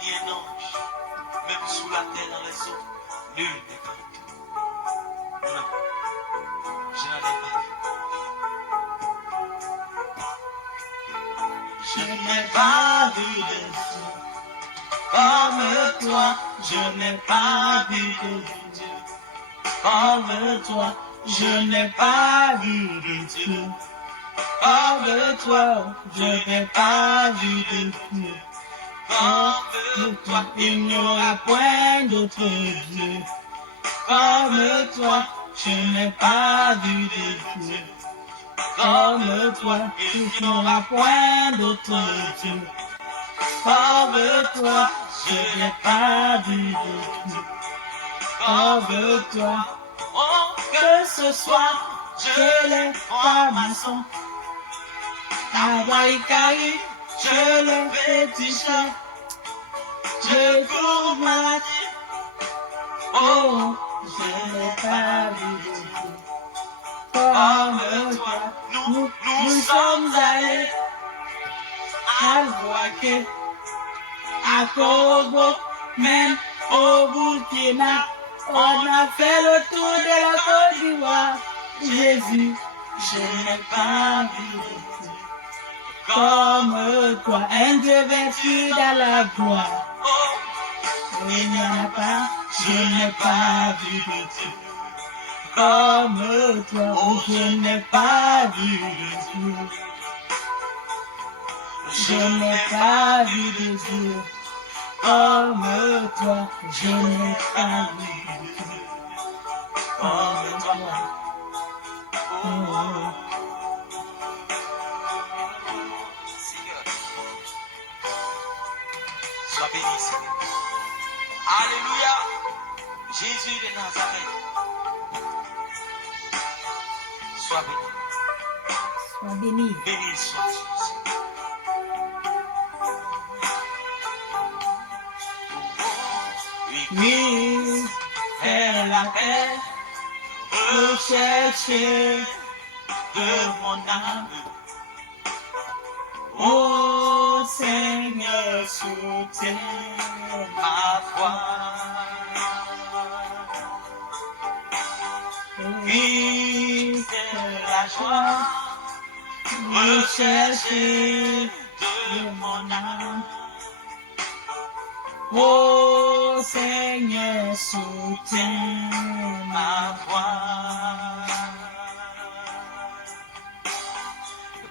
ni un ange, même sous la terre, dans les eaux, nul n'est comme toi. Non, je n'en ai pas vu. Je n'ai pas vu de Dieu comme toi. Je n'ai pas vu de Dieu comme toi. Je n'ai pas vu de Dieu comme toi. Je n'ai pas vu de Dieu comme toi. Il n'y aura point d'autre Dieu comme toi. Je n'ai pas vu de Dieu comme toi. Il n'y aura point d'autre Dieu comme toi. Je n'ai pas vu de Dieu comme toi. Oh, que ce soir, je l'ai ramassé. Hawaï, je le fétiche. Je cours maladie. Oh, je n'ai pas vu de Dieu comme toi. Nous sommes allés à Boaké, à Kobo, même au Burkina. On a fait le tour de la Côte d'Ivoire. Jésus, je n'ai pas vu de Dieu comme toi. Un Dieu vêtu dans la gloire. Il n'y en a pas, je n'ai pas vu de Dieu comme toi. Oh, je n'ai pas vu de Dieu. Je n'ai pas vu de Dieu comme toi. Je n'ai pas vu de Dieu comme toi. Oh. Seigneur, sois béni, Seigneur. Alléluia. Jésus de Nazareth. Sois béni. Sois béni. Béni sois-tu, Seigneur. Oui, Faire la paix, rechercher de mon âme. Oh Seigneur, soutiens ma foi. Oui, c'est la joie, rechercher de mon âme. Oh Seigneur, soutiens ma foi.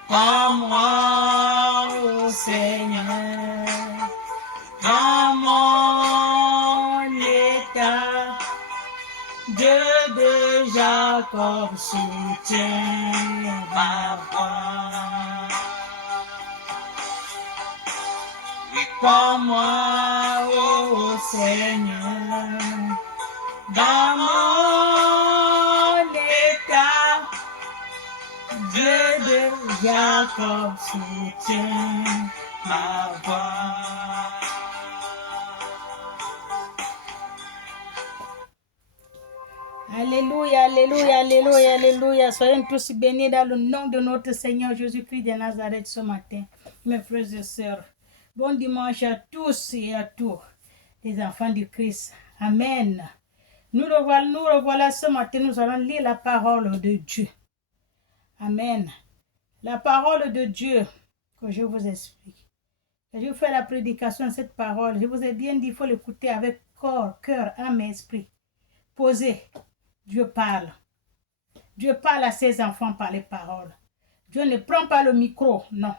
Prends-moi, oh Seigneur, dans mon état. Dieu de Jacob, soutiens ma foi. Oui, prends-moi, oh Seigneur, dans mon état. Dieu de Jacob, soutiens ma voix. Alléluia, alléluia, alléluia, alléluia. Soyez tous bénis dans le nom de notre Seigneur Jésus-Christ de Nazareth ce matin. Mes frères et sœurs, bon dimanche à tous et à tous, les enfants du Christ. Amen. Nous revoilà ce matin, nous allons lire la parole de Dieu. Amen. La parole de Dieu que je vous explique. Je vous fais la prédication de cette parole. Je vous ai bien dit, il faut l'écouter avec corps, cœur, âme et esprit. Posez. Dieu parle. Dieu parle à ses enfants par les paroles. Dieu ne prend pas le micro, non.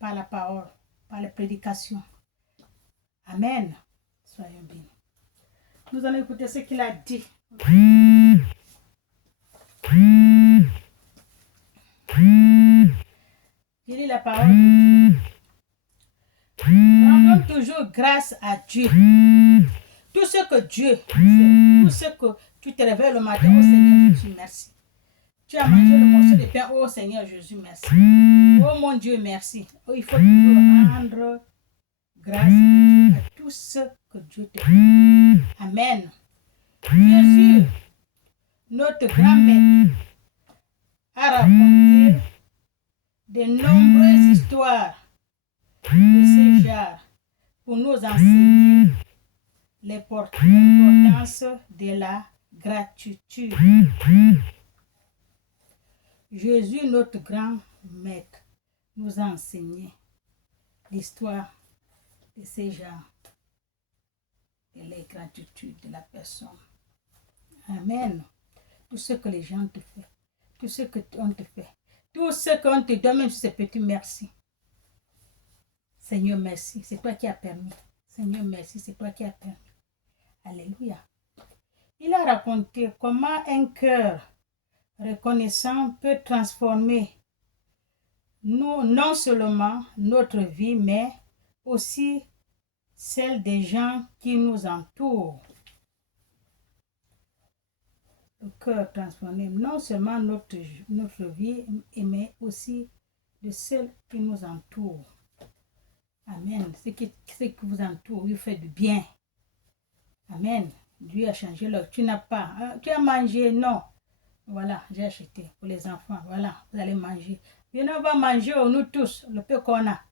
Par la parole, par les prédications. Amen. Soyons bénis. Nous allons écouter ce qu'il a dit. Je lis la parole de Dieu. Rendons toujours grâce à Dieu. Tout ce que Dieu fait, tout ce que tu te réveilles le matin, oh Seigneur Jésus, merci. Tu as mangé le morceau de pain, oh Seigneur Jésus, merci. Oh mon Dieu, merci. Oh, il faut toujours rendre grâce à Dieu, à tout ce que Dieu te fait. Amen. Jésus, notre grand maître, a raconté de nombreuses histoires de ce genre pour nous enseigner l'importance de la gratitude. Jésus, notre grand maître, nous a enseigné l'histoire de ces gens, de la gratitude de la personne. Amen. Tout ce que les gens te font, tout ce qu'on te fait, tout ce qu'on te donne, même si c'est petit, merci. Seigneur, merci, c'est toi qui as permis. Seigneur, merci, c'est toi qui as permis. Alléluia. Il a raconté comment un cœur reconnaissant peut transformer non seulement notre vie, mais aussi celle des gens qui nous entourent. Le cœur transformé, non seulement notre vie, mais aussi de celle qui nous entoure. Amen. Ce qui vous entoure, vous fait du bien. Amen. Dieu a changé l'heure. Tu n'as pas. Tu as mangé? Non. Voilà, j'ai acheté pour les enfants. Voilà, vous allez manger. Et on va manger, nous tous, le peu qu'on a.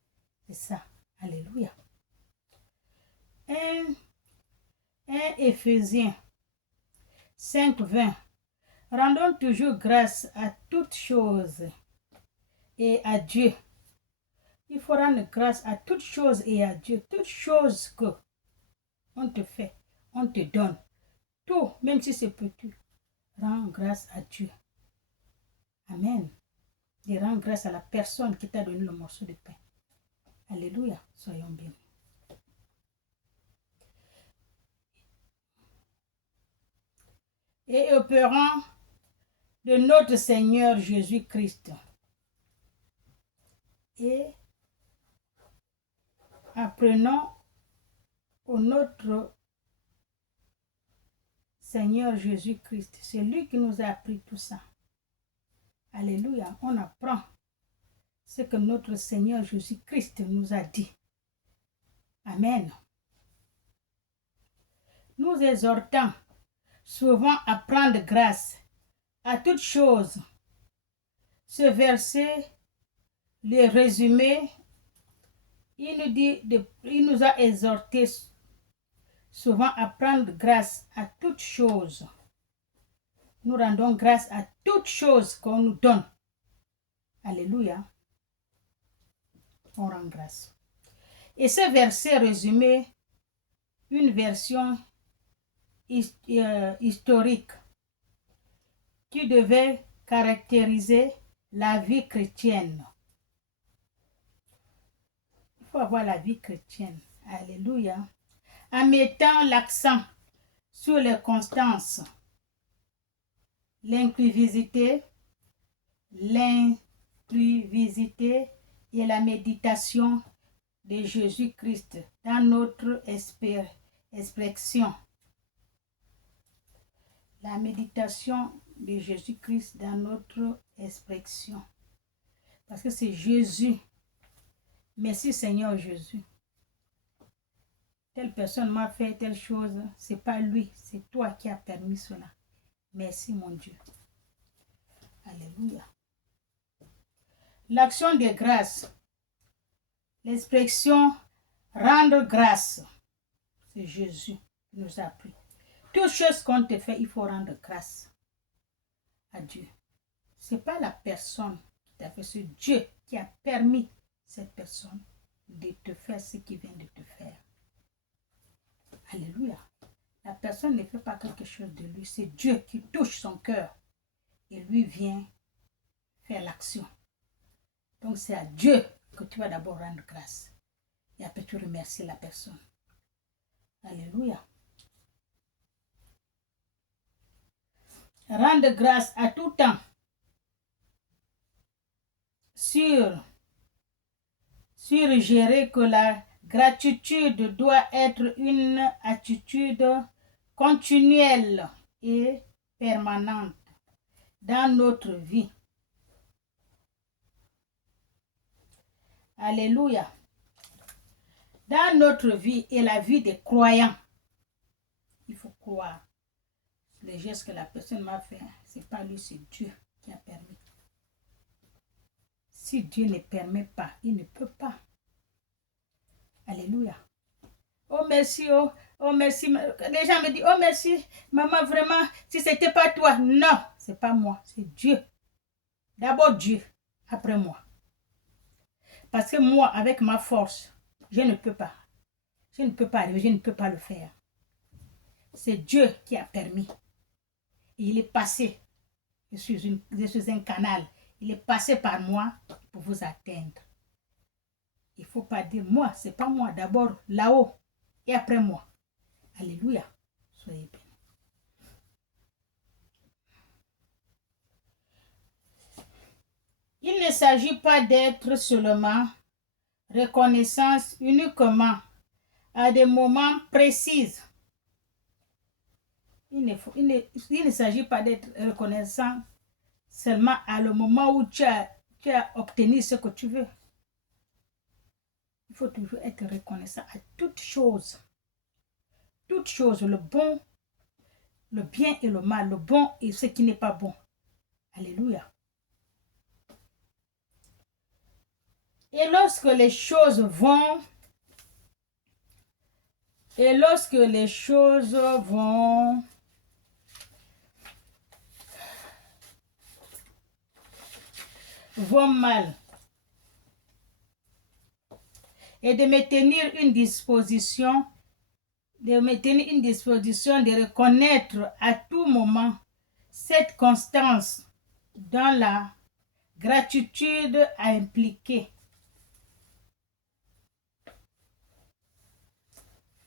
C'est ça. Alléluia. 1 Éphésiens 5:20. Rendons toujours grâce à toutes choses et à Dieu. Il faut rendre grâce à toutes choses et à Dieu. Toutes choses que on te fait, on te donne. Tout, même si c'est petit, rends grâce à Dieu. Amen. Et rends grâce à la personne qui t'a donné le morceau de pain. Alléluia. Soyons bénis. Et opérant de notre Seigneur Jésus-Christ. Et apprenons au notre Seigneur Jésus-Christ. C'est lui qui nous a appris tout ça. Alléluia. On apprend ce que notre Seigneur Jésus-Christ nous a dit. Amen. Nous exhortons souvent à prendre grâce à toutes choses. Ce verset, le résumé, il nous a exhorté souvent à prendre grâce à toutes choses. Nous rendons grâce à toutes choses qu'on nous donne. Alléluia. On rend grâce. Et ce verset résumé, une version historique qui devait caractériser la vie chrétienne. Il faut avoir la vie chrétienne. Alléluia. En mettant l'accent sur les constances, l'inclusivité et la méditation de Jésus-Christ dans notre expression. La méditation de Jésus-Christ dans notre expression. Parce que c'est Jésus. Merci Seigneur Jésus. Telle personne m'a fait telle chose. C'est pas lui, c'est toi qui as permis cela. Merci mon Dieu. Alléluia. L'action de grâce. L'expression rendre grâce. C'est Jésus qui nous a appris. Toutes choses qu'on te fait, il faut rendre grâce à Dieu. Ce n'est pas la personne qui t'a fait, c'est Dieu qui a permis cette personne de te faire ce qu'il vient de te faire. Alléluia. La personne ne fait pas quelque chose de lui, c'est Dieu qui touche son cœur et lui vient faire l'action. Donc c'est à Dieu que tu vas d'abord rendre grâce. Et après tu remercies la personne. Alléluia. Rendre grâce à tout temps. Suggérer que la gratitude doit être une attitude continuelle et permanente dans notre vie. Alléluia. Dans notre vie et la vie des croyants, il faut croire. Les gestes que la personne m'a fait, ce n'est pas lui, c'est Dieu qui a permis. Si Dieu ne permet pas, il ne peut pas. Alléluia. oh merci, oh merci. Les gens me disent, oh merci, maman, vraiment, si c'était pas toi. Non, c'est pas moi, c'est Dieu. D'abord Dieu, après moi. Parce que moi, avec ma force, je ne peux pas. Je ne peux pas arriver, je ne peux pas le faire. C'est Dieu qui a permis. Et il est passé. Je suis un canal. Il est passé par moi pour vous atteindre. Il ne faut pas dire moi, c'est pas moi. D'abord là-haut et après moi. Alléluia. Soyez bénis. Il ne s'agit pas d'être seulement reconnaissance uniquement à des moments précis. Il ne s'agit pas d'être reconnaissant seulement à le moment où tu as obtenu ce que tu veux. Il faut toujours être reconnaissant à toutes choses. Toutes choses, le bon, le bien et le mal, le bon et ce qui n'est pas bon. Alléluia. Et lorsque les choses vont mal et de me tenir une disposition, de reconnaître à tout moment cette constance dans la gratitude à impliquer.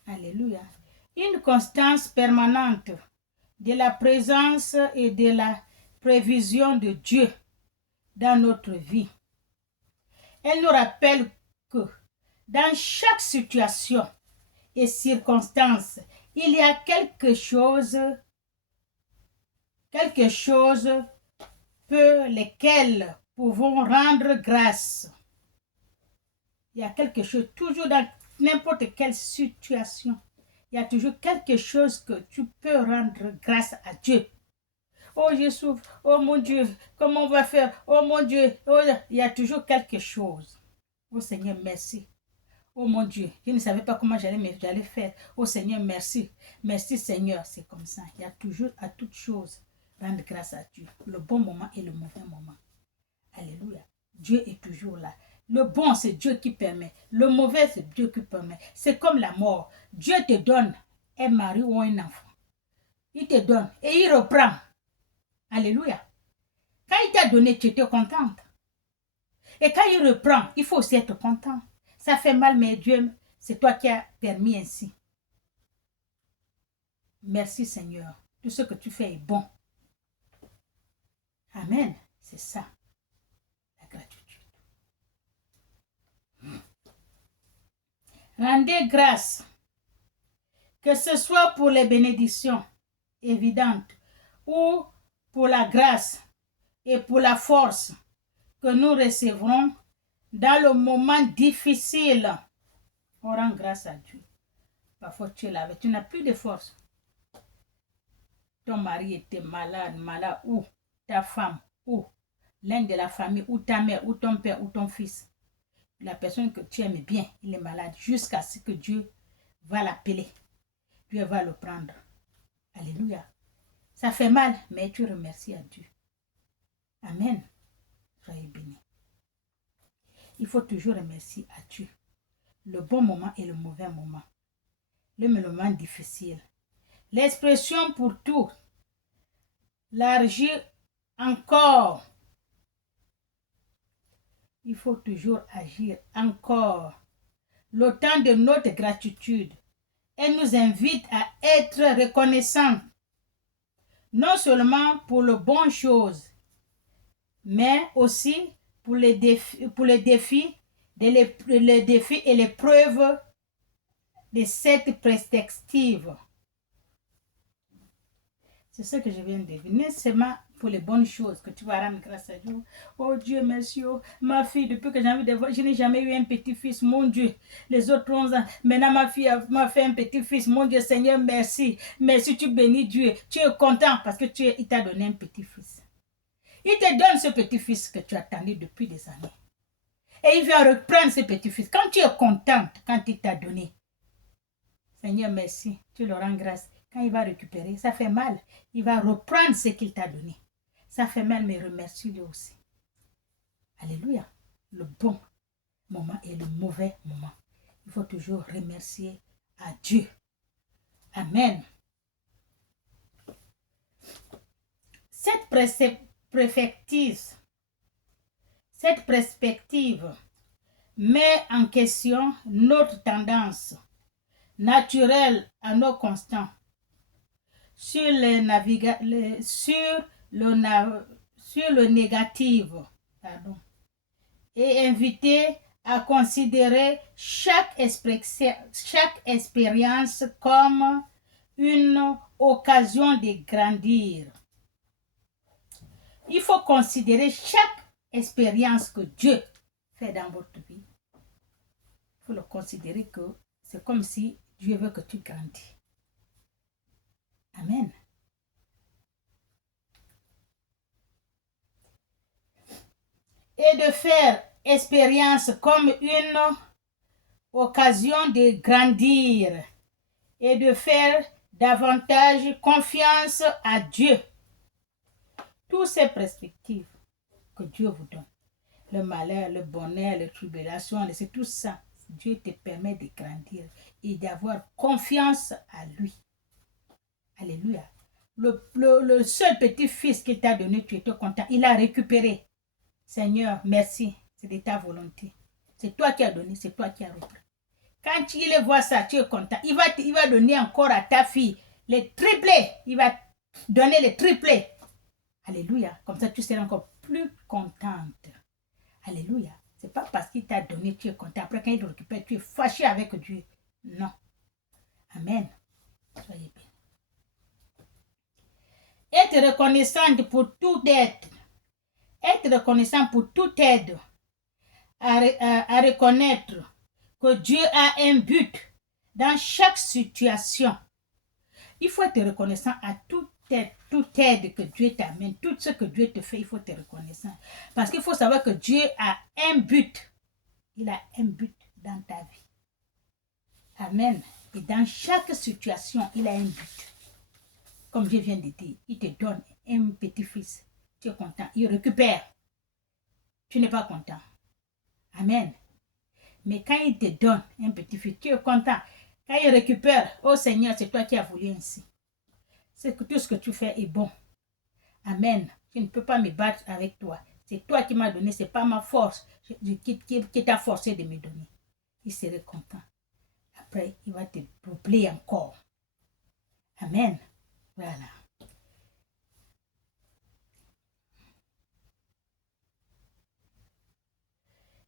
Alléluia. Une constance permanente de la présence et de la prévision de Dieu dans notre vie. Elle nous rappelle que dans chaque situation et circonstance, il y a quelque chose pour lesquels pouvons rendre grâce. Il y a quelque chose, toujours dans n'importe quelle situation, il y a toujours quelque chose que tu peux rendre grâce à Dieu. Oh, je souffre. Oh, mon Dieu, comment on va faire? Oh, mon Dieu. Oh, il y a toujours quelque chose. Oh, Seigneur, merci. Oh, mon Dieu, je ne savais pas comment j'allais faire. Oh, Seigneur, merci. Merci, Seigneur. C'est comme ça. Il y a toujours à toute chose rendre grâce à Dieu. Le bon moment et le mauvais moment. Alléluia. Dieu est toujours là. Le bon, c'est Dieu qui permet. Le mauvais, c'est Dieu qui permet. C'est comme la mort. Dieu te donne un mari ou un enfant. Il te donne et il reprend. Alléluia. Quand il t'a donné, tu étais contente. Et quand il reprend, il faut aussi être content. Ça fait mal, mais Dieu, c'est toi qui as permis ainsi. Merci Seigneur. Tout ce que tu fais est bon. Amen. C'est ça. La gratitude. Rendez grâce. Que ce soit pour les bénédictions évidentes ou pour la grâce et pour la force que nous recevrons dans le moment difficile. On rend grâce à Dieu. Parfois tu es là, tu n'as plus de force. Ton mari était malade, ou ta femme, ou l'un de la famille, ou ta mère, ou ton père, ou ton fils. La personne que tu aimes bien, il est malade jusqu'à ce que Dieu va l'appeler. Dieu va le prendre. Alléluia. Ça fait mal, mais tu remercies à Dieu. Amen. Soyez bénis. Il faut toujours remercier à Dieu. Le bon moment et le mauvais moment. Le moment difficile. L'expression pour tout. L'argir encore. Il faut toujours agir encore. Le temps de notre gratitude. Elle nous invite à être reconnaissants. Non seulement pour les bonnes choses, mais aussi pour les défis et les preuves de cette perspective. C'est ce que je viens de dire. Non seulement pour les bonnes choses que tu vas rendre grâce à Dieu. Oh Dieu, merci. Oh, ma fille, depuis que j'ai envie de voir, je n'ai jamais eu un petit-fils. Mon Dieu, les autres 11 ans. Maintenant, ma fille m'a fait un petit-fils. Mon Dieu, Seigneur, merci. Merci, tu bénis Dieu. Tu es content parce que il t'a donné un petit-fils. Il te donne ce petit-fils que tu attendais depuis des années. Et il va reprendre ce petit-fils. Quand tu es contente, quand il t'a donné, Seigneur, merci. Tu le rends grâce. Quand il va récupérer, ça fait mal. Il va reprendre ce qu'il t'a donné. Ça fait mal, mais remercie-le aussi. Alléluia. Le bon moment et le mauvais moment. Il faut toujours remercier à Dieu. Amen. Cette perspective met en question notre tendance naturelle à nos constants sur le négatif, pardon, et inviter à considérer chaque expérience comme une occasion de grandir. Il faut considérer chaque expérience que Dieu fait dans votre vie. Il faut le considérer que c'est comme si Dieu veut que tu grandis. Amen. Et de faire expérience comme une occasion de grandir et de faire davantage confiance à Dieu. Toutes ces perspectives que Dieu vous donne, le malheur, le bonheur, les tribulations, c'est tout ça. Dieu te permet de grandir et d'avoir confiance à lui. Alléluia. Le seul petit fils qu'il t'a donné, tu étais content. Il a récupéré. Seigneur, merci. C'est de ta volonté. C'est toi qui as donné, c'est toi qui as repris. Quand il voit ça, tu es content. Il va donner encore à ta fille les triplés. Il va donner les triplés. Alléluia. Comme ça, tu seras encore plus contente. Alléluia. C'est pas parce qu'il t'a donné, tu es content. Après, quand il te récupère, tu es fâché avec Dieu. Non. Amen. Soyez bien. Être reconnaissante pour toute aide. Être reconnaissant pour toute aide. À reconnaître que Dieu a un but dans chaque situation. Il faut être reconnaissant à toute aide que Dieu t'amène, tout ce que Dieu te fait, il faut être reconnaissant. Parce qu'il faut savoir que Dieu a un but. Il a un but dans ta vie. Amen. Et dans chaque situation, il a un but. Comme je viens de dire, il te donne un petit-fils. Tu es content. Il récupère. Tu n'es pas content. Amen. Mais quand il te donne un petit-fils, tu es content. Quand il récupère, oh Seigneur, c'est toi qui as voulu ainsi. C'est que tout ce que tu fais est bon. Amen. Je ne peux pas me battre avec toi. C'est toi qui m'as donné, ce n'est pas ma force qui t'a forcé de me donner. Il serait content. Après, il va te doubler encore. Amen. Voilà.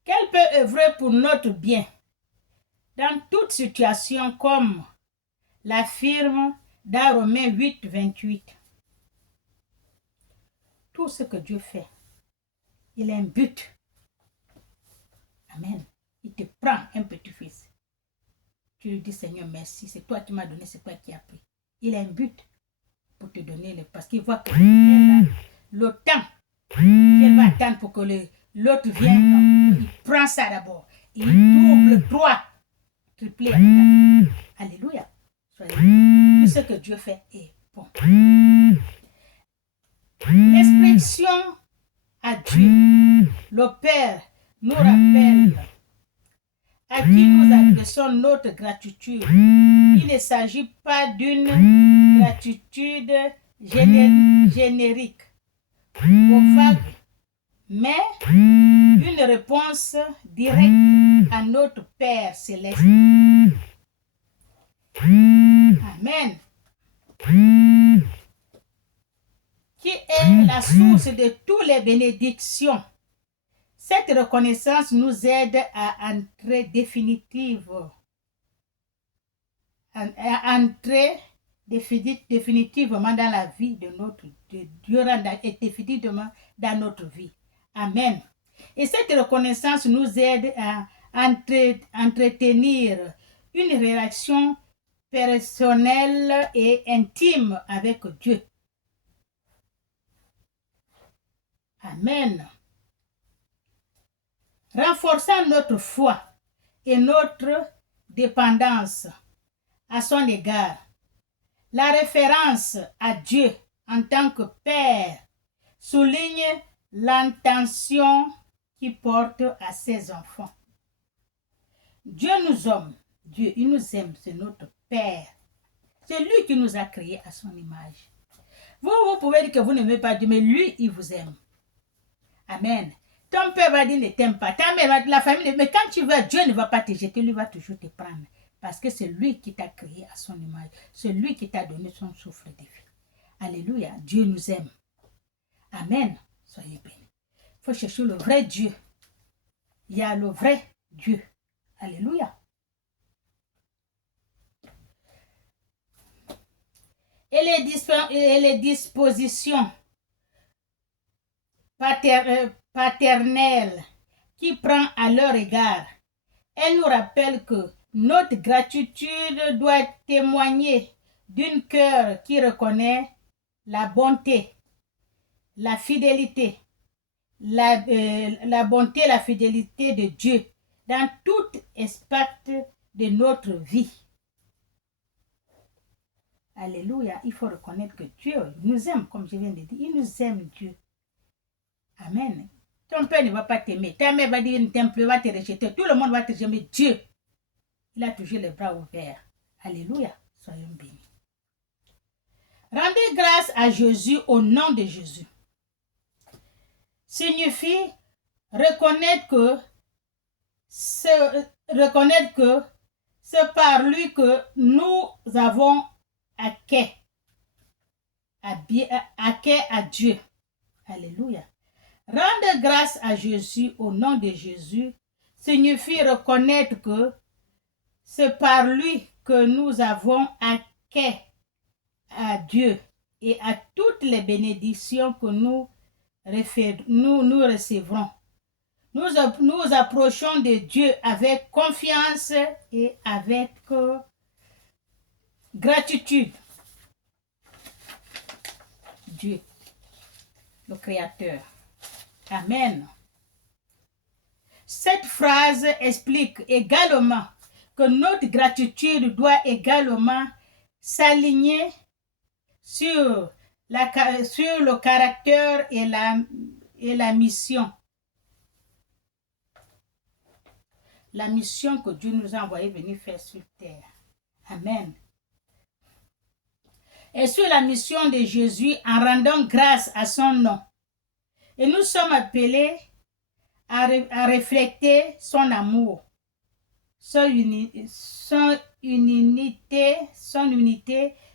Qu'elle peut œuvrer pour notre bien dans toute situation, comme l'affirme dans Romains 8, 28. Tout ce que Dieu fait, il a un but. Amen. Il te prend un petit-fils. Tu lui dis, Seigneur, merci. C'est toi qui m'as donné, c'est toi qui as pris. Il a un but pour te donner, parce qu'il voit que le temps qu'elle va attendre pour que l'autre vienne, non, il prend ça d'abord. Il double, droit, triplé. Alléluia. Tout ce que Dieu fait est bon. L'expression à Dieu, le Père, nous rappelle à qui nous adressons notre gratitude. Il ne s'agit pas d'une gratitude générique ou vague, mais une réponse directe à notre Père céleste. Amen. Qui est la source de toutes les bénédictions. Cette reconnaissance nous aide à entrer définitivement dans la vie de notre Dieu, et définitivement dans notre vie. Amen. Et cette reconnaissance nous aide à entretenir une relation personnelle et intime avec Dieu. Amen. Renforçant notre foi et notre dépendance à son égard. La référence à Dieu en tant que Père souligne l'attention qu'il porte à ses enfants. Dieu nous aime, Dieu, il nous aime, c'est notre Père. C'est lui qui nous a créés à son image. Vous pouvez dire que vous n'aimez pas Dieu, mais lui, il vous aime. Amen. Ton père va dire ne t'aime pas, ta mère va dire la famille, mais quand tu vas, Dieu ne va pas te jeter, lui va toujours te prendre. Parce que c'est lui qui t'a créé à son image. C'est lui qui t'a donné son souffle de vie. Alléluia. Dieu nous aime. Amen. Soyez bénis. Il faut chercher le vrai Dieu. Il y a le vrai Dieu. Alléluia. Et les dispositions paternelles qui prend à leur égard. Elle nous rappelle que notre gratitude doit témoigner d'un cœur qui reconnaît la bonté, la fidélité, la bonté et la fidélité de Dieu dans tout aspect de notre vie. Alléluia, il faut reconnaître que Dieu nous aime, comme je viens de dire, il nous aime, Dieu. Amen. Ton père ne va pas t'aimer, ta mère va dire ne t'aime plus, va te rejeter, tout le monde va te dire, mais Dieu, il a toujours les bras ouverts. Alléluia, soyons bénis. Rendez grâce à Jésus au nom de Jésus. Signifie reconnaître que c'est par lui que nous avons accès à Dieu. Alléluia. Rendre grâce à Jésus au nom de Jésus signifie reconnaître que c'est par lui que nous avons accès à Dieu et à toutes les bénédictions que nous recevrons. Nous approchons de Dieu avec confiance et avec gratitude. Dieu, le Créateur. Amen. Cette phrase explique également que notre gratitude doit également s'aligner sur le caractère et la mission. La mission que Dieu nous a envoyé venir faire sur terre. Amen. Et sur la mission de Jésus en rendant grâce à son nom. Et nous sommes appelés à refléter son amour, son unité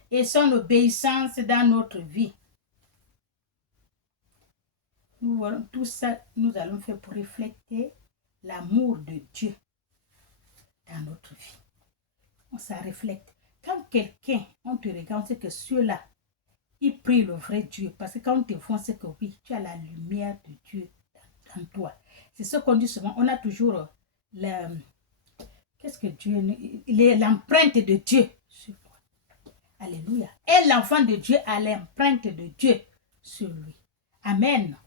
et son obéissance dans notre vie. Tout ça, nous allons faire pour refléter l'amour de Dieu dans notre vie. Ça reflète. Quand quelqu'un, on te regarde, on sait que ceux-là, ils prient le vrai Dieu. Parce que quand on te voit, on sait que oui, tu as la lumière de Dieu dans toi. C'est ce qu'on dit souvent. On a toujours l'empreinte de Dieu sur toi. Alléluia. Et l'enfant de Dieu a l'empreinte de Dieu sur lui. Amen.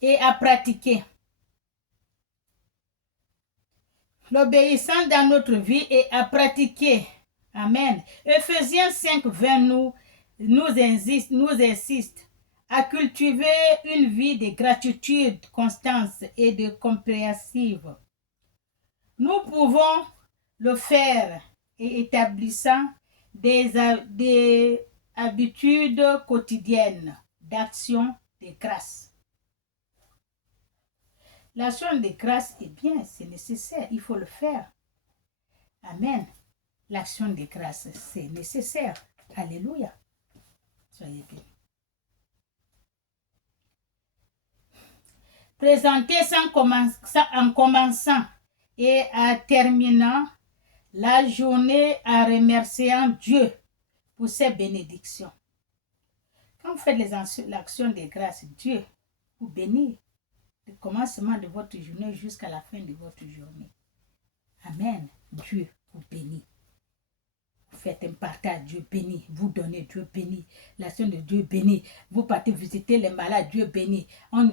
Et à pratiquer. L'obéissance dans notre vie et à pratiquer. Amen. Ephésiens 5, 20 nous insiste à cultiver une vie de gratitude, constance et de compréhensive. Nous pouvons le faire et établissant des habitudes quotidiennes d'action de grâce. L'action de grâce est bien, c'est nécessaire, il faut le faire. Amen. L'action de grâce, c'est nécessaire. Alléluia. Soyez bénis. Présenter en commençant et en terminant la journée en remerciant Dieu pour ses bénédictions. Quand vous faites l'action de grâce, Dieu vous bénit du commencement de votre journée jusqu'à la fin de votre journée. Amen. Dieu vous bénit. Vous faites un partage, Dieu bénit. Vous donnez, Dieu bénit. L'action de Dieu bénit. Vous partez visiter les malades, Dieu bénit. On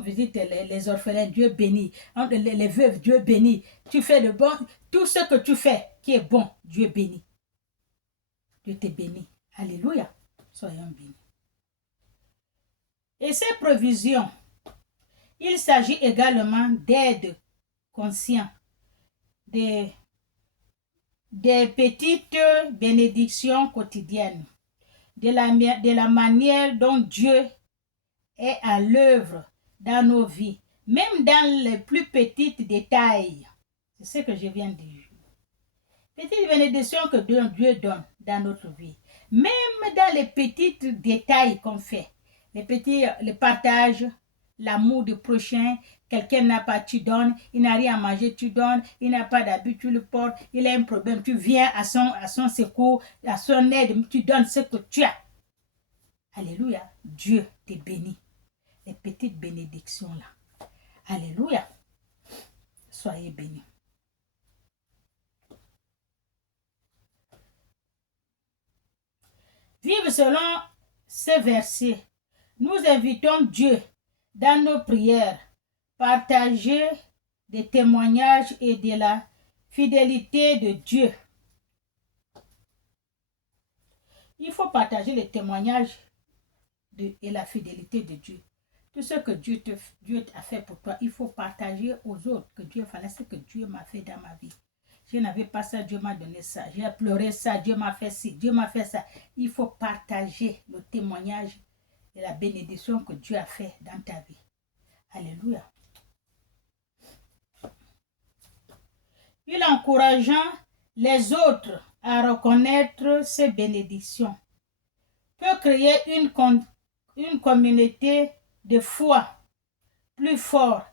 visite les orphelins, Dieu bénit. Les veuves, Dieu bénit. Tu fais le bon. Tout ce que tu fais qui est bon, Dieu bénit. Dieu te bénit. Alléluia. Soyons bénis. Et ces provisions, il s'agit également d'aide consciente, des petites bénédictions quotidiennes, de la manière dont Dieu est à l'œuvre dans nos vies, même dans les plus petits détails. C'est ce que je viens de dire. Petites bénédictions que Dieu donne dans notre vie. Même dans les petits détails qu'on fait. Les partages, l'amour du prochain. Quelqu'un n'a pas, tu donnes. Il n'a rien à manger, tu donnes. Il n'a pas d'habit, tu le portes. Il a un problème, tu viens à son secours, à son aide. Tu donnes ce que tu as. Alléluia. Dieu te bénit. Les petites bénédictions là. Alléluia. Soyez bénis. Vivre selon ce verset, nous invitons Dieu dans nos prières, partager des témoignages et de la fidélité de Dieu. Il faut partager les témoignages et la fidélité de Dieu. Tout ce que Dieu a fait pour toi, il faut partager aux autres que Dieu fallait ce que Dieu m'a fait dans ma vie. Je n'avais pas ça, Dieu m'a donné ça. J'ai pleuré ça, Dieu m'a fait ci, Dieu m'a fait ça. Il faut partager le témoignage et la bénédiction que Dieu a fait dans ta vie. Alléluia. Il encourageant les autres à reconnaître ces bénédictions peut créer une communauté de foi plus fort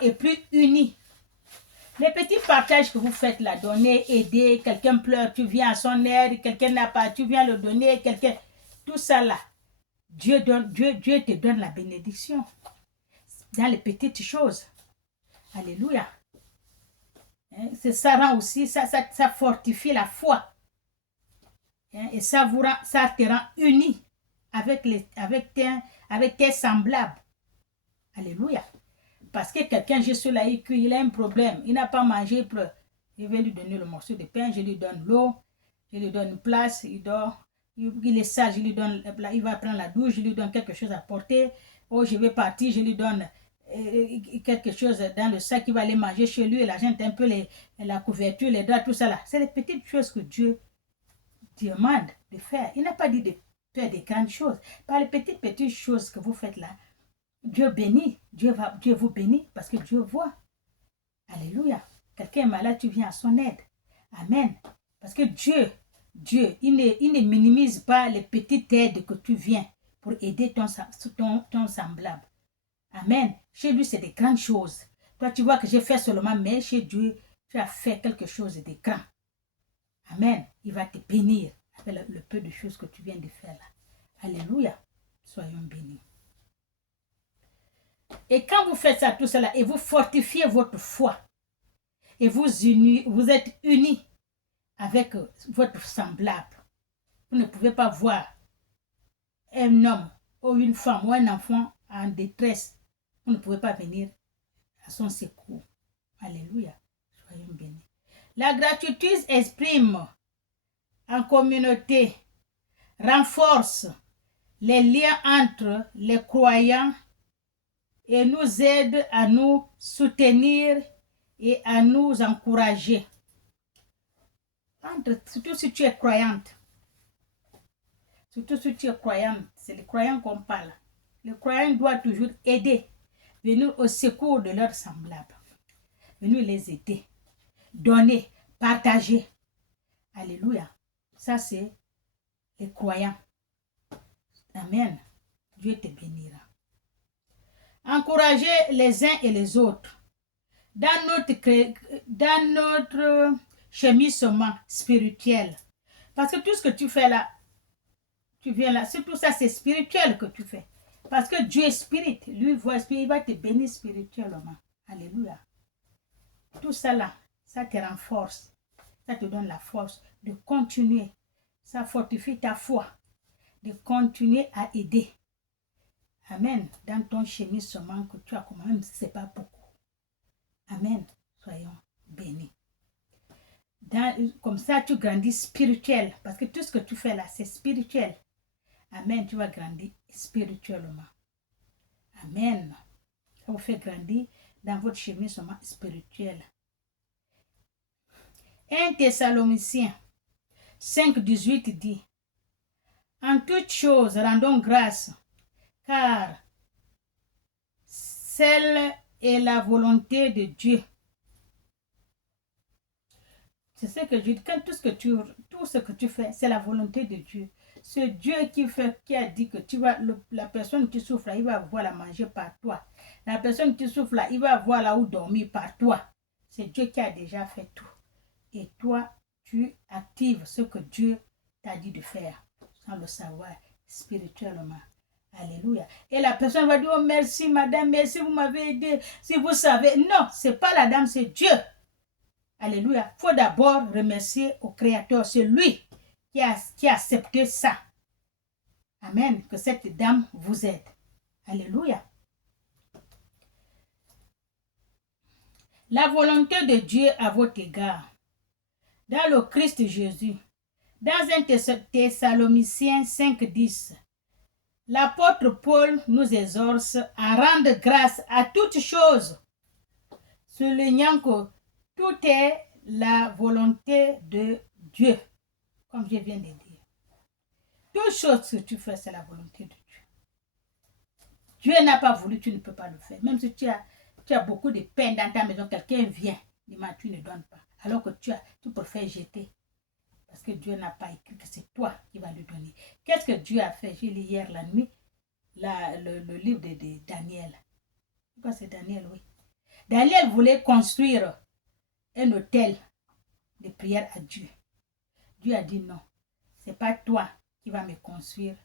et plus unie. Les petits partages que vous faites là, donner, aider, quelqu'un pleure, tu viens à son aide, quelqu'un n'a pas, tu viens le donner, tout ça là, Dieu te donne la bénédiction dans les petites choses. Alléluia. Ça rend aussi, ça fortifie la foi. Et ça te rend unis avec tes semblables. Alléluia. Parce que quelqu'un, je suis là, il a un problème, il n'a pas mangé, il pleure. Je vais lui donner le morceau de pain, je lui donne l'eau, je lui donne une place, il dort, il est sage, il va prendre la douche, je lui donne quelque chose à porter. Oh, je vais partir, je lui donne quelque chose dans le sac, il va aller manger chez lui, la gente un peu la couverture, les draps, tout ça là. C'est les petites choses que Dieu demande de faire. Il n'a pas dit de faire des grandes choses. Par les petites choses que vous faites là, Dieu bénit, Dieu vous bénit parce que Dieu voit. Alléluia. Quelqu'un est malade, tu viens à son aide. Amen. Parce que Dieu, il ne minimise pas les petites aides que tu viens pour aider ton semblable. Amen. Chez lui, c'est des grandes choses. Toi, tu vois que j'ai fait seulement, mais chez Dieu, tu as fait quelque chose de grand. Amen. Il va te bénir avec le peu de choses que tu viens de faire là. Alléluia. Soyons bénis. Et quand vous faites ça, tout cela, et vous fortifiez votre foi, et vous êtes unis avec votre semblable, vous ne pouvez pas voir un homme ou une femme ou un enfant en détresse. Vous ne pouvez pas venir à son secours. Alléluia. Soyons bénis. La gratitude exprime en communauté, renforce les liens entre les croyants et nous aide à nous soutenir et à nous encourager. Surtout si tu es croyante. Surtout si tu es croyante. C'est les croyants qu'on parle. Le croyant doit toujours aider, venir au secours de leurs semblables. Venir les aider, donner, partager. Alléluia. Ça, c'est les croyants. Amen. Dieu te bénira. Encourager les uns et les autres dans notre cheminement spirituel. Parce que tout ce que tu fais là, tu viens là, tout ça c'est spirituel que tu fais. Parce que Dieu est spirit, lui il va te bénir spirituellement. Alléluia. Tout ça là, Ça te renforce. Ça te donne la force de continuer. Ça fortifie ta foi. De continuer à aider. Amen. Dans ton cheminement que tu as commencé, même si ce n'est pas beaucoup. Amen. Soyons bénis. Comme ça, tu grandis spirituel. Parce que tout ce que tu fais là, c'est spirituel. Amen. Tu vas grandir spirituellement. Amen. Ça vous fait grandir dans votre cheminement spirituel. 1 Thessaloniciens 5, 18 dit: En toutes choses, rendons grâce, car celle est la volonté de Dieu. C'est ce que je dis. Quand tout ce que tu fais, c'est la volonté de Dieu. C'est Dieu qui a dit que la personne qui souffre là, il va avoir la manger par toi. La personne qui souffre là, il va avoir là où dormir par toi. C'est Dieu qui a déjà fait tout. Et toi, tu actives ce que Dieu t'a dit de faire, sans le savoir spirituellement. Alléluia. Et la personne va dire: oh, merci madame, merci, vous m'avez aidé. Si vous savez, non, c'est pas la dame, c'est Dieu. Alléluia. Il faut d'abord remercier au Créateur. C'est lui qui a accepté ça. Amen. Que cette dame vous aide. Alléluia. La volonté de Dieu à votre égard. Dans le Christ Jésus. Dans 1 Thessaloniciens 5:10. L'apôtre Paul nous exhorte à rendre grâce à toutes choses, soulignant que tout est la volonté de Dieu, comme je viens de dire. Toute chose que tu fais, c'est la volonté de Dieu. Dieu n'a pas voulu, tu ne peux pas le faire. Même si tu as beaucoup de peine dans ta maison, quelqu'un vient, tu ne donnes pas. Alors que tu préfères jeter. Parce que Dieu n'a pas écrit que c'est toi qui vas lui donner. Qu'est-ce que Dieu a fait? J'ai lu hier la nuit le livre de Daniel. Pourquoi c'est Daniel, oui. Daniel voulait construire un autel de prière à Dieu. Dieu a dit non. C'est pas toi qui vas me construire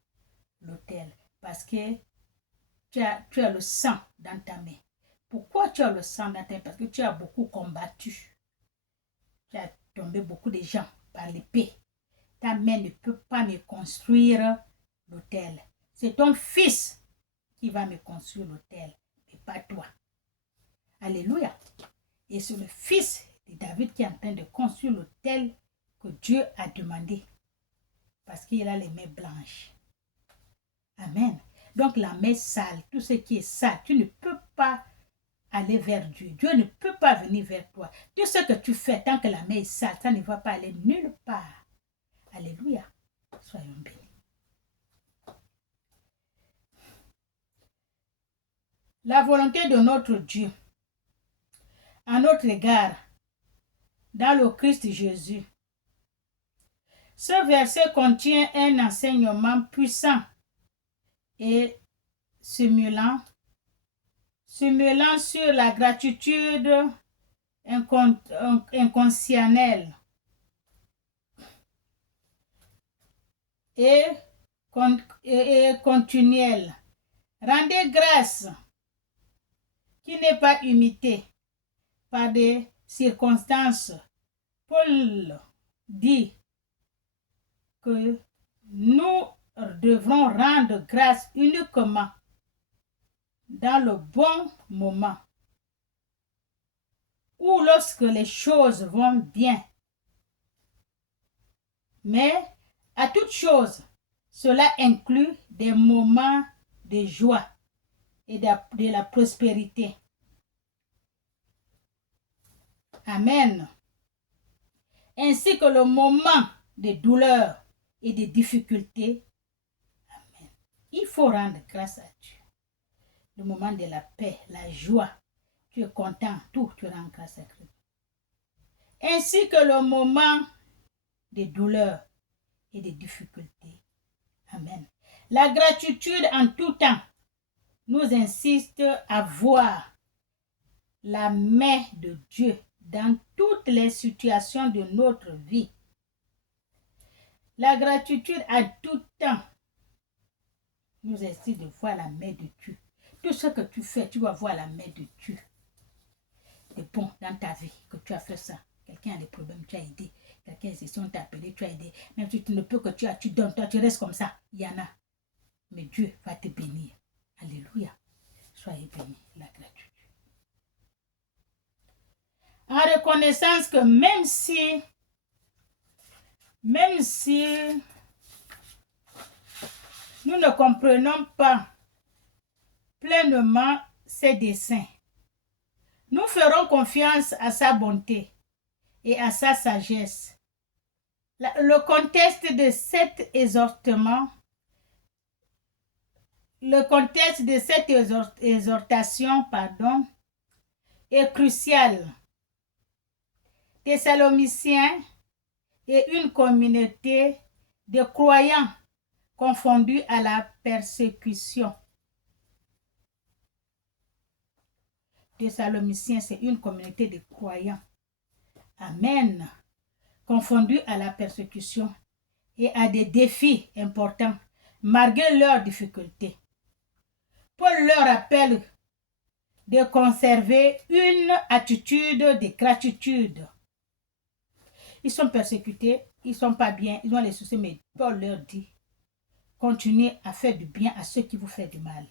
l'autel. Parce que tu as le sang dans ta main. Pourquoi tu as le sang dans ta main? Parce que tu as beaucoup combattu. Tu as tombé beaucoup de gens par l'épée. Ta main ne peut pas me construire l'autel. C'est ton fils qui va me construire l'autel, mais pas toi. Alléluia. Et c'est le fils de David qui est en train de construire l'autel que Dieu a demandé. Parce qu'il a les mains blanches. Amen. Donc la main sale, tout ce qui est sale, tu ne peux pas aller vers Dieu. Dieu ne peut pas venir vers toi. Tout ce que tu fais, tant que la main est sale, ça ne va pas aller nulle part. Alléluia. Soyons bénis. La volonté de notre Dieu à notre égard dans le Christ Jésus. Ce verset contient un enseignement puissant et stimulant sur la gratitude inconditionnelle et continuelle. Rendez grâce qui n'est pas imitée par des circonstances. Paul dit que nous devrons rendre grâce uniquement dans le bon moment ou lorsque les choses vont bien. Mais à toute chose, cela inclut des moments de joie et de la prospérité. Amen. Ainsi que le moment de douleur et de difficulté. Amen. Il faut rendre grâce à Dieu. Le moment de la paix, la joie, tu es content, tout, tu rends grâce à Dieu. Ainsi que le moment de douleur et de difficulté. Amen. La gratitude en tout temps nous insiste à voir la main de Dieu dans toutes les situations de notre vie. La gratitude à tout temps nous insiste de voir la main de Dieu. Tout ce que tu fais, tu vas voir la main de Dieu. C'est bon dans ta vie que tu as fait ça. quelqu'un a des problèmes, tu as aidé. Quelqu'un est ici, on t'a appelé, tu as aidé. Même si tu ne peux que tu donnes, toi, tu restes comme ça. Il y en a. Mais Dieu va te bénir. Alléluia. Soyez bénis, la gratitude. En reconnaissance que même si nous ne comprenons pas pleinement ses desseins, nous ferons confiance à sa bonté et à sa sagesse. Le contexte de cet exhortement, exhortation, est crucial. Thessaloniciens est une communauté de croyants confondus à la persécution. Thessaloniciens, c'est une communauté de croyants. Amen. Confondus à la persécution et à des défis importants, malgré leurs difficultés. Paul leur rappelle de conserver une attitude de gratitude. Ils sont persécutés, ils ne sont pas bien, ils ont les soucis, mais Paul leur dit, continuez à faire du bien à ceux qui vous font du mal.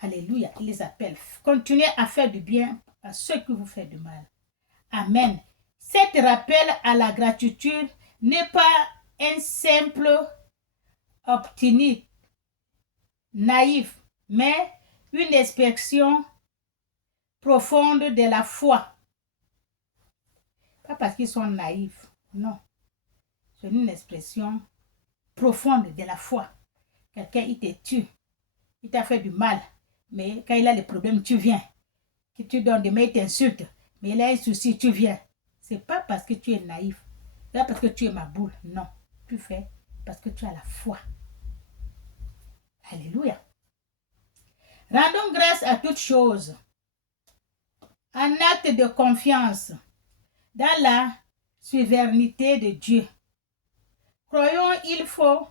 Alléluia, il les appelle. Continuez à faire du bien à ceux qui vous font du mal. Amen. Cet rappel à la gratitude n'est pas un simple optimiste naïf, mais une expression profonde de la foi. Pas parce qu'ils sont naïfs, non. C'est une expression profonde de la foi. Quelqu'un, il te tue, il t'a fait du mal, mais quand il a des problèmes, tu viens. Que tu donnes des mains, il t'insulte, mais il a un souci, tu viens. C'est pas parce que tu es naïf, c'est pas parce que tu es ma boule, non. Tu fais parce que tu as la foi. Alléluia. Rendons grâce à toutes choses, en acte de confiance dans la souveraineté de Dieu. Croyons, il faut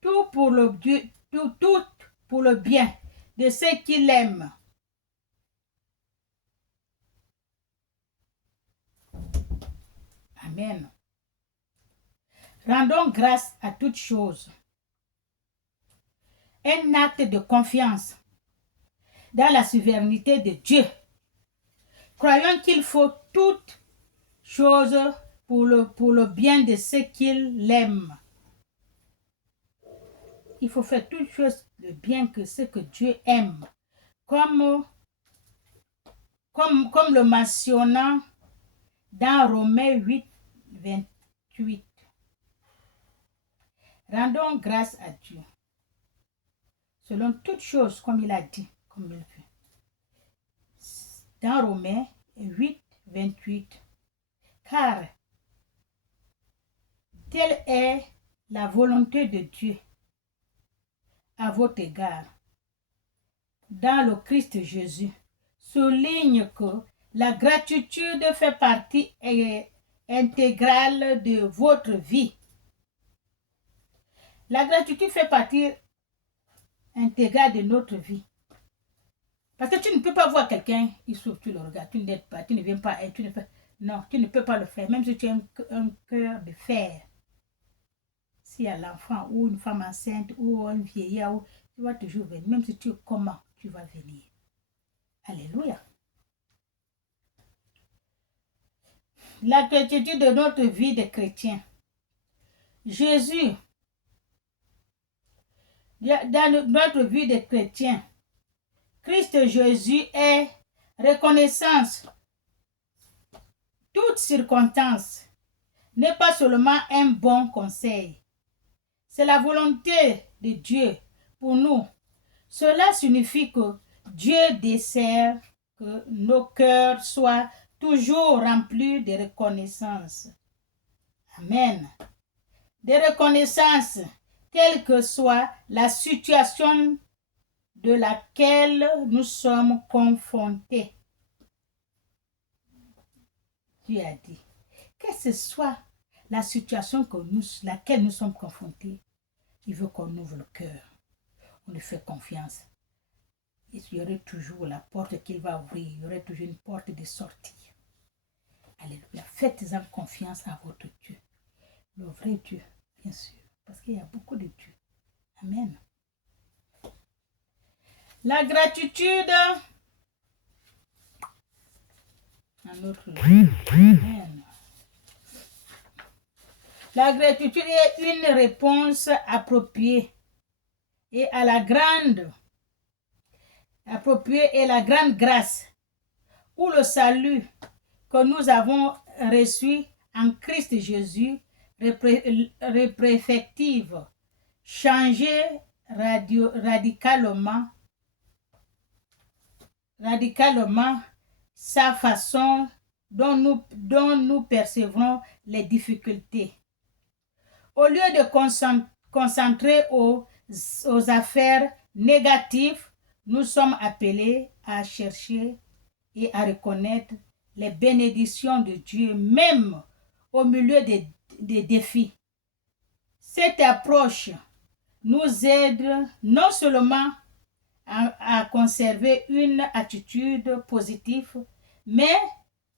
tout pour le bien de ceux qui l'aiment. Amen. Rendons grâce à toutes choses. Un acte de confiance dans la souveraineté de Dieu. Croyons qu'il faut toutes choses pour le bien de ceux qui l'aiment. Il faut faire toutes choses de bien que ce que Dieu aime. Comme le mentionnant dans Romains 8, 28. Rendons grâce à Dieu. Selon toutes choses, comme il a dit, comme il fait. Dans Romains 8, 28. Car telle est la volonté de Dieu à votre égard. Dans le Christ Jésus, souligne que la gratitude fait partie intégrale de votre vie. La gratitude fait partie intégrale de notre vie. Parce que tu ne peux pas voir quelqu'un, il souffre, tu le regardes, tu n'aides pas, tu ne viens pas, tu ne fais... Non, tu ne peux pas le faire, même si tu as un cœur de fer. S'il y a l'enfant ou une femme enceinte ou un vieillard, tu vas toujours venir, même si tu es comment, tu vas venir. Alléluia. La gratitude de notre vie de chrétien. Jésus, dans notre vie de chrétien, Christ Jésus est reconnaissance. Toute circonstance n'est pas seulement un bon conseil. C'est la volonté de Dieu pour nous. Cela signifie que Dieu désire que nos cœurs soient toujours remplis de reconnaissance. Amen. De reconnaissance, quelle que soit la situation de laquelle nous sommes confrontés. Dieu a dit, que ce soit la situation laquelle nous sommes confrontés, il veut qu'on ouvre le cœur, on lui fait confiance. Il y aurait toujours la porte qu'il va ouvrir, il y aurait toujours une porte de sortie. Alléluia. Faites-en confiance à votre Dieu. Le vrai Dieu, bien sûr. Parce qu'il y a beaucoup de dieux. Amen. La gratitude à notre Dieu. Amen. La gratitude est une réponse appropriée et à la grande grâce ou le salut que nous avons reçu en Christ Jésus, réflective, changer radicalement sa façon dont nous percevrons les difficultés. Au lieu de concentrer aux affaires négatives, nous sommes appelés à chercher et à reconnaître les bénédictions de Dieu, même au milieu des défis. Cette approche nous aide non seulement à conserver une attitude positive, mais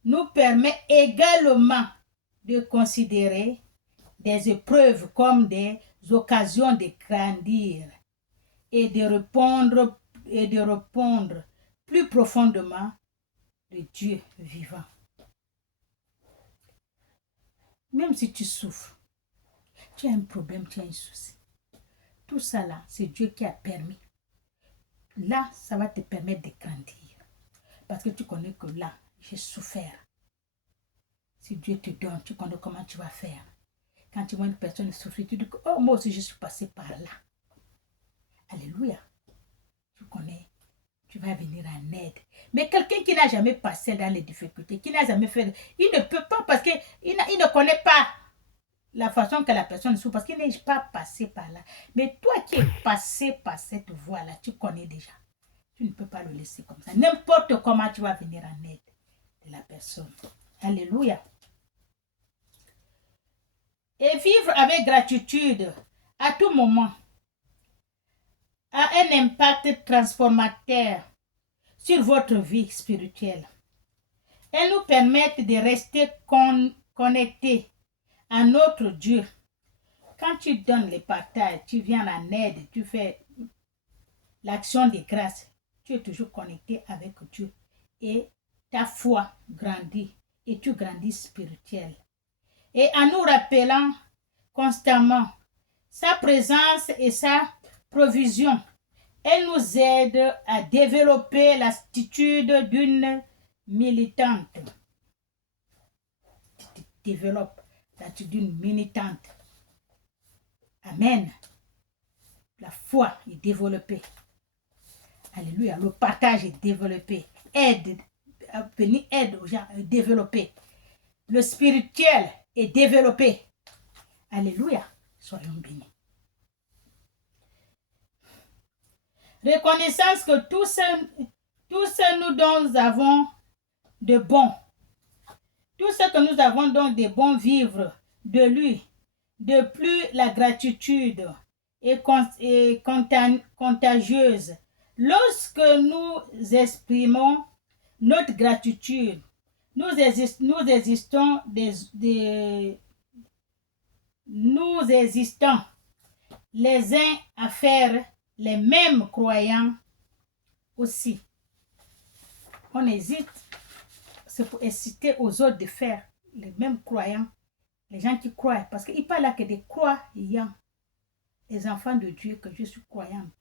nous permet également de considérer des épreuves comme des occasions de grandir et de répondre plus profondément de Dieu vivant. Même si tu souffres, tu as un problème, tu as un souci. Tout ça là, c'est Dieu qui a permis. Là, ça va te permettre de grandir. Parce que tu connais que là, j'ai souffert. Si Dieu te donne, tu connais comment tu vas faire. Quand tu vois une personne souffrir, tu dis que oh, moi aussi je suis passé par là. Alléluia. Tu connais, tu vas venir en aide. Mais quelqu'un qui n'a jamais passé dans les difficultés, qui n'a jamais fait, il ne peut pas parce qu'il ne connaît pas la façon que la personne souffre, parce qu'il n'est pas passé par là. Mais toi qui es passé par cette voie-là, tu connais déjà. Tu ne peux pas le laisser comme ça. N'importe comment tu vas venir en aide de la personne. Alléluia. Et vivre avec gratitude à tout moment a un impact transformateur sur votre vie spirituelle. Elles nous permettent de rester connectés à notre Dieu. Quand tu donnes le partage, tu viens en aide, tu fais l'action de grâce, tu es toujours connecté avec Dieu et ta foi grandit et tu grandis spirituel. Et en nous rappelant constamment sa présence et sa provision, elle nous aide à développer l'attitude d'une militante. Développe l'attitude d'une militante. Amen. La foi est développée. Alléluia. Le partage est développé. Venir aide aux gens est développé. Le spirituel est développé. Alléluia. Soyons bénis. Reconnaissance que tout ce nous dont nous avons de bon, tout ce que nous avons donc de bon vivre de lui, de plus la gratitude est contagieuse. Lorsque nous exprimons notre gratitude, nous existons les uns à faire les mêmes croyants aussi. On hésite, c'est pour inciter aux autres de faire les mêmes croyants, les gens qui croient, parce qu'il parle là que des croyants, les enfants de Dieu, que je suis croyante,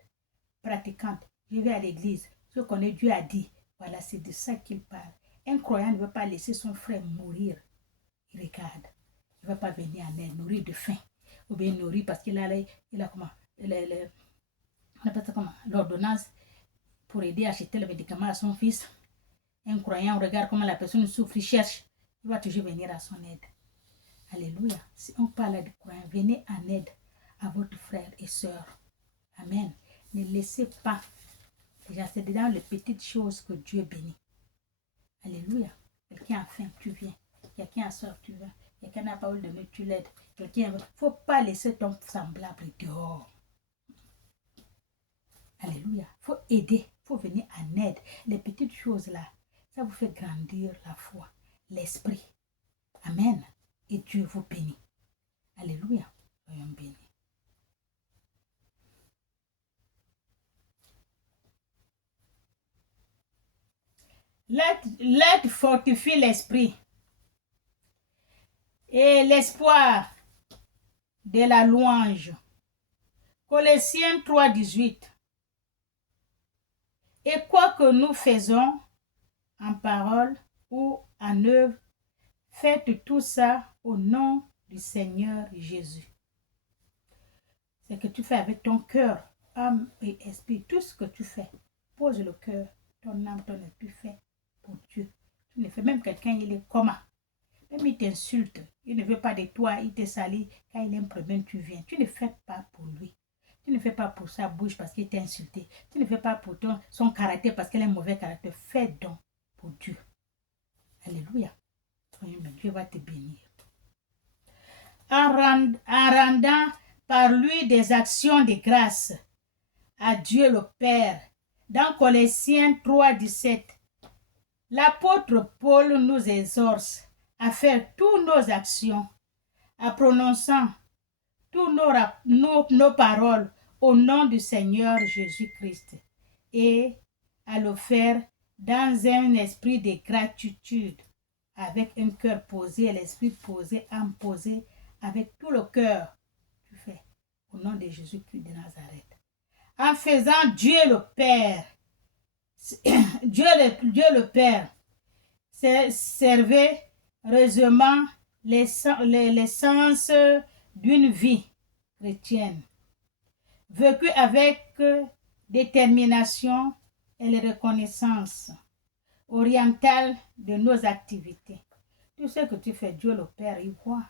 pratiquante, je vais à l'église, je connais Dieu a dit, voilà, c'est de ça qu'il parle. Un croyant ne veut pas laisser son frère mourir, il regarde, il ne va pas venir en aide, nourrir de faim, ou bien nourrir parce qu'il a comment, on appelle ça comment, l'ordonnance pour aider à acheter le médicament à son fils. Un croyant regarde comment la personne souffre, il cherche, il va toujours venir à son aide. Alléluia. Si on parle de croyants, venez en aide à votre frère et soeur. Amen. Ne laissez pas. Déjà, c'est dans les petites choses que Dieu bénit. Alléluia. Quelqu'un a faim, tu viens. Quelqu'un a soif, tu viens. Quelqu'un n'a pas eu de nuit, tu l'aides. Il ne faut pas laisser ton semblable dehors. Alléluia. Il faut aider. Il faut venir en aide. Les petites choses là, ça vous fait grandir la foi, l'esprit. Amen. Et Dieu vous bénit. Alléluia. Soyons bénis. L'aide fortifie l'esprit et l'espoir de la louange. Colossiens 3, 18. Et quoi que nous faisons en parole ou en œuvre, faites tout ça au nom du Seigneur Jésus. C'est que tu fais avec ton cœur, âme et esprit. Tout ce que tu fais, pose le cœur, ton âme, ton esprit, fais pour Dieu. Tu ne fais même quelqu'un, il est comment? Même il t'insulte, il ne veut pas de toi, il te salit. Quand il a un problème, tu viens. Tu ne fais pas pour lui. Tu ne fais pas pour sa bouche parce qu'il t'a insulté. Tu ne fais pas pour son caractère parce qu'il a un mauvais caractère. Fais donc pour Dieu. Alléluia. Dieu va te bénir. En rendant par lui des actions de grâce à Dieu le Père. Dans Colossiens 3, 17, l'apôtre Paul nous exhorte à faire toutes nos actions, à prononcer toutes nos paroles au nom du Seigneur Jésus-Christ et à le faire dans un esprit de gratitude, avec un cœur posé, l'esprit posé, âme posée, avec tout le cœur. Tu fais au nom de Jésus-Christ de Nazareth. En faisant Dieu le Père, Dieu le Père, servait heureusement l'essence d'une vie chrétienne, vécue avec détermination et la reconnaissance orientale de nos activités. Tout ce que tu fais, Dieu le Père, il voit.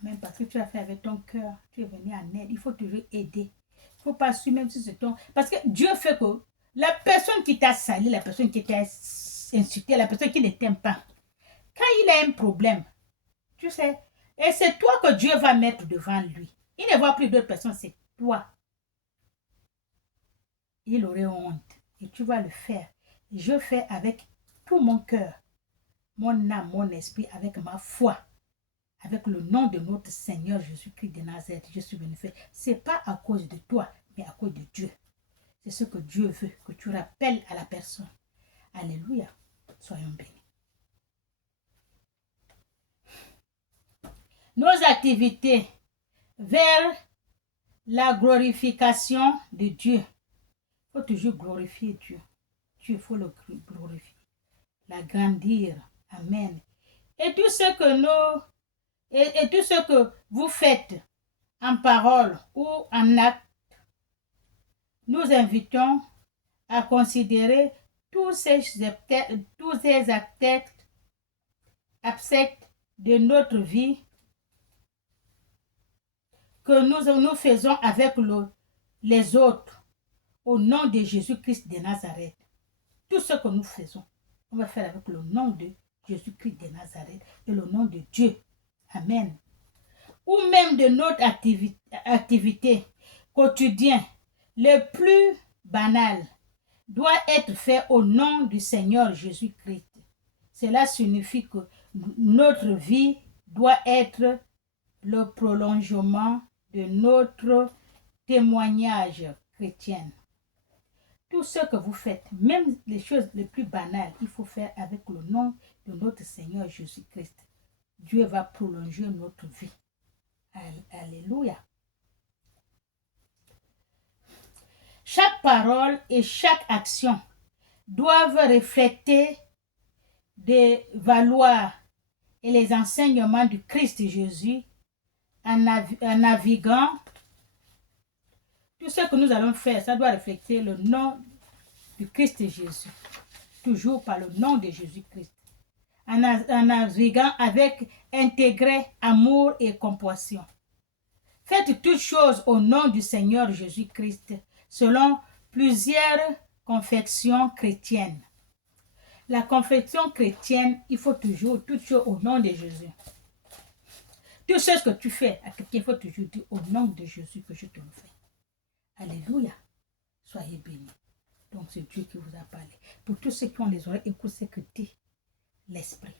Amen, parce que tu as fait avec ton cœur, tu es venu en aide, il faut toujours aider. Il ne faut pas suivre même si c'est ton... Parce que Dieu fait que la personne qui t'a sali, la personne qui t'a insulté, la personne qui ne t'aime pas, quand il a un problème, tu sais, et c'est toi que Dieu va mettre devant lui. Il ne voit plus d'autres personnes, c'est toi. Il aurait honte et tu vas le faire. Je fais avec tout mon cœur, mon âme, mon esprit, avec ma foi, avec le nom de notre Seigneur Jésus-Christ de Nazareth. Je suis venu faire. Ce n'est pas à cause de toi, mais à cause de Dieu. C'est ce que Dieu veut, que tu rappelles à la personne. Alléluia. Soyons bénis. Nos activités vers la glorification de Dieu. Il faut toujours glorifier Dieu. Dieu, il faut le glorifier, l'agrandir. Amen. Et tout ce que tout ce que vous faites en parole ou en acte, nous invitons à considérer tous ces aspects de notre vie que nous faisons avec les autres au nom de Jésus-Christ de Nazareth. Tout ce que nous faisons, on va faire avec le nom de Jésus-Christ de Nazareth et le nom de Dieu. Amen. Ou même de notre activité quotidienne, le plus banal, doit être fait au nom du Seigneur Jésus-Christ. Cela signifie que notre vie doit être le prolongement de notre témoignage chrétien. Tout ce que vous faites, même les choses les plus banales, il faut faire avec le nom de notre Seigneur Jésus-Christ. Dieu va prolonger notre vie. Alléluia. Chaque parole et chaque action doivent refléter des valeurs et les enseignements du Christ Jésus en naviguant. Tout ce que nous allons faire, ça doit refléter le nom du Christ Jésus. Toujours par le nom de Jésus-Christ. En naviguant avec intérêt, amour et compassion. Faites toutes choses au nom du Seigneur Jésus-Christ, selon plusieurs confessions chrétiennes. La confession chrétienne, il faut toujours toutes choses au nom de Jésus. Tout ce que tu fais à quelqu'un, il faut toujours dire au nom de Jésus que je te le fais. Alléluia. Soyez bénis. Donc c'est Dieu qui vous a parlé. Pour tous ceux qui ont les oreilles, écoutez ce que dit l'Esprit.